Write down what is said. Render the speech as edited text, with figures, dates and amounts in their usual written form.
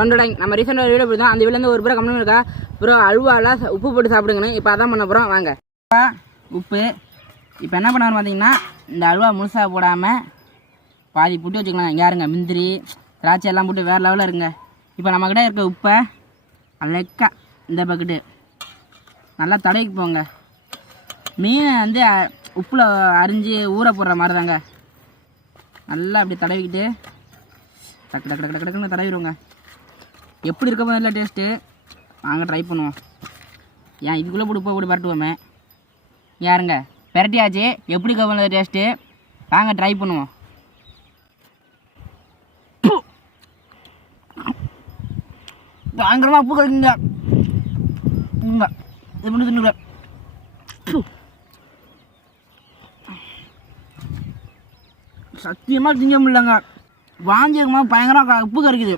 தொண்டடாங்க. நம்ம ரீசெண்டாக ஒரு வீடியோ போடுறோம். அந்த வீடியோலேருந்து ஒரு பேரை கம்மியாக இருக்கா ப்ரோ அல்வாலாம் உப்பு போட்டு சாப்பிடுங்கன்னு. இப்போ அதான் பண்ண போகிறோம் வாங்க. உப்பு இப்போ என்ன பண்ணான்னு பார்த்தீங்கன்னா இந்த அல்வா முழுசாக போடாமல் பாதி போட்டு வச்சுக்கலாம். யாருங்க முந்திரி திராட்சை எல்லாம் போட்டு வேறு லெவலில் இருங்க. இப்போ நம்மக்கிட்ட இருக்க உப்பை அழக்கா இந்த பக்கெட்டு நல்லா தடவிக்கு போங்க. மீனை வந்து உப்பில் அரிஞ்சு ஊற போடுற மாதிரி தாங்க. நல்லா அப்படி தடவிக்கிட்டு டக்கு டக்கு டக்கு டக்குன்னு தடவிடுவோங்க. எப்படி இருக்க போதில்ல டேஸ்ட்டு வாங்க ட்ரை பண்ணுவோம். ஏன் இதுக்குள்ளே போட்டு உப்பு போட்டு பரட்டுவோமே யாருங்க பெரட்டியாச்சு. எப்படி இருக்க போதில்ல டேஸ்ட்டு வாங்க ட்ரை பண்ணுவோம். பயங்கரமாக உப்பு கழிக்குங்க. இது பண்ணி தின்னு சத்தியமாக திங்க முடியலங்க. வாஞ்சியமாக பயங்கரமாக உப்பு கறிக்குது.